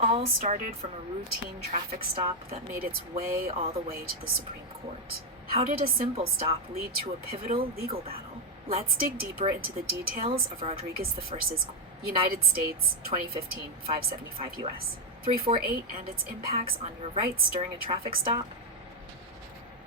all started from a routine traffic stop that made its way all the way to the Supreme Court. How did a simple stop lead to a pivotal legal battle? Let's dig deeper into the details of Rodriguez I's United States 2015 575 U.S. 348 and its impacts on your rights during a traffic stop.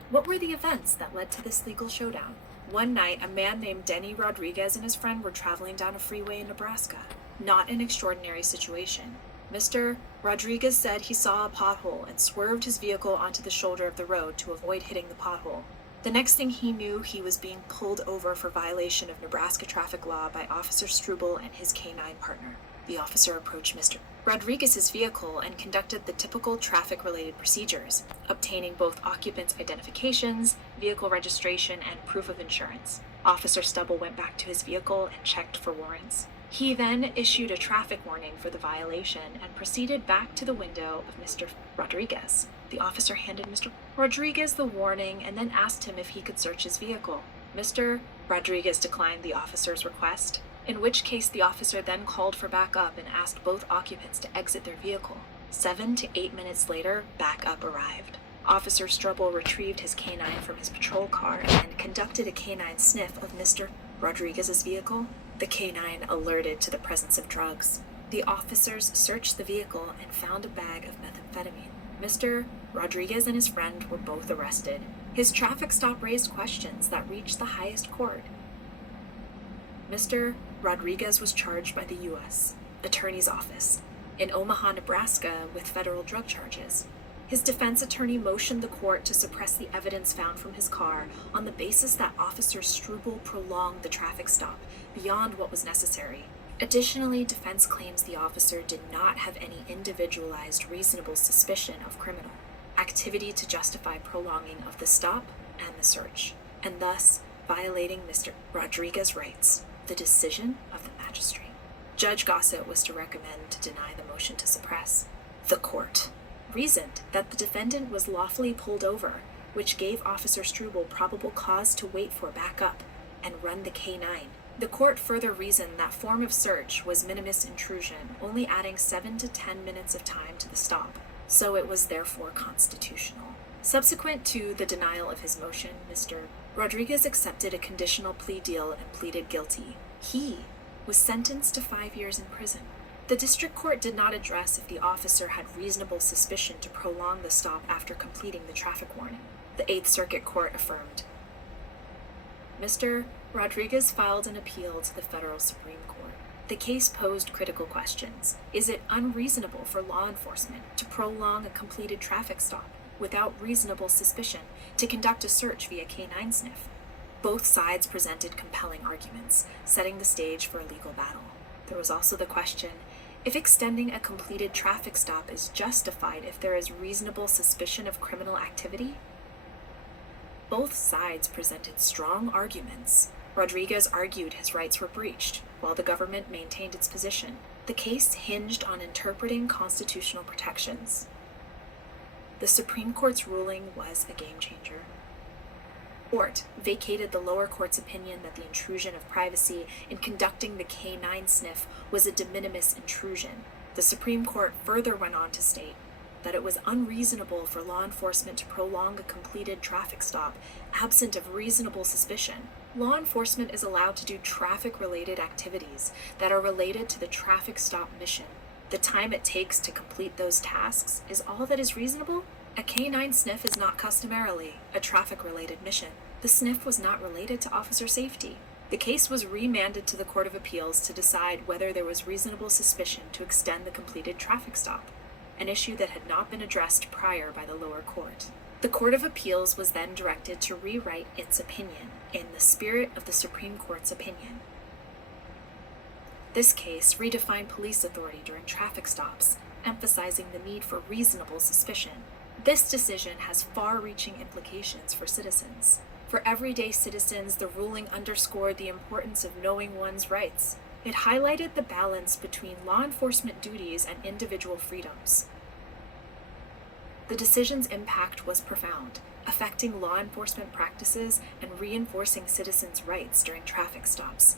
What were the events that led to this legal showdown? One night, a man named Denny Rodriguez and his friend were traveling down a freeway in Nebraska. Not an extraordinary situation. Mr. Rodriguez said he saw a pothole and swerved his vehicle onto the shoulder of the road to avoid hitting the pothole. The next thing he knew, he was being pulled over for violation of Nebraska traffic law by Officer Struble and his canine partner. The officer approached Mr. Rodriguez's vehicle and conducted the typical traffic-related procedures, obtaining both occupants' identifications, vehicle registration, and proof of insurance. Officer Stubble went back to his vehicle and checked for warrants. He then issued a traffic warning for the violation and proceeded back to the window of Mr. Rodriguez. The officer handed Mr. Rodriguez the warning and then asked him if he could search his vehicle. Mr. Rodriguez declined the officer's request, in which case the officer then called for backup and asked both occupants to exit their vehicle. 7 to 8 minutes later, backup arrived. Officer Strubble retrieved his canine from his patrol car and conducted a canine sniff of Mr. Rodriguez's vehicle. The canine alerted to the presence of drugs. The officers searched the vehicle and found a bag of methamphetamine. Mr. Rodriguez and his friend were both arrested. His traffic stop raised questions that reached the highest court. Mr. Rodriguez was charged by the U.S. Attorney's Office in Omaha, Nebraska, with federal drug charges. His defense attorney motioned the court to suppress the evidence found from his car on the basis that Officer Struble prolonged the traffic stop beyond what was necessary. Additionally, defense claims the officer did not have any individualized reasonable suspicion of criminal activity to justify prolonging of the stop and the search, and thus violating Mr. Rodriguez's rights. The decision of the magistrate. Judge Gossett was to recommend to deny the motion to suppress. The court reasoned that the defendant was lawfully pulled over, which gave Officer Struble probable cause to wait for backup and run the K-9. The court further reasoned that form of search was minimus intrusion, only adding 7 to 10 minutes of time to the stop, so it was therefore constitutional. Subsequent to the denial of his motion, Mr. Rodriguez accepted a conditional plea deal and pleaded guilty. He was sentenced to 5 years in prison. The district court did not address if the officer had reasonable suspicion to prolong the stop after completing the traffic warning. The Eighth Circuit Court affirmed. Mr. Rodriguez filed an appeal to the federal Supreme Court. The case posed critical questions. Is it unreasonable for law enforcement to prolong a completed traffic stop without reasonable suspicion to conduct a search via K-9 sniff? Both sides presented compelling arguments, setting the stage for a legal battle. There was also the question, if extending a completed traffic stop is justified if there is reasonable suspicion of criminal activity? Both sides presented strong arguments. Rodriguez argued his rights were breached, while the government maintained its position. The case hinged on interpreting constitutional protections. The Supreme Court's ruling was a game changer. The court vacated the lower court's opinion that the intrusion of privacy in conducting the K-9 sniff was a de minimis intrusion. The Supreme Court further went on to state that it was unreasonable for law enforcement to prolong a completed traffic stop absent of reasonable suspicion. Law enforcement is allowed to do traffic-related activities that are related to the traffic stop mission. The time it takes to complete those tasks is all that is reasonable? A K-9 sniff is not customarily a traffic-related mission. The sniff was not related to officer safety. The case was remanded to the Court of Appeals to decide whether there was reasonable suspicion to extend the completed traffic stop, an issue that had not been addressed prior by the lower court. The Court of Appeals was then directed to rewrite its opinion in the spirit of the Supreme Court's opinion. This case redefined police authority during traffic stops, emphasizing the need for reasonable suspicion. This decision has far-reaching implications for citizens. For everyday citizens, the ruling underscored the importance of knowing one's rights. It highlighted the balance between law enforcement duties and individual freedoms. The decision's impact was profound, affecting law enforcement practices and reinforcing citizens' rights during traffic stops.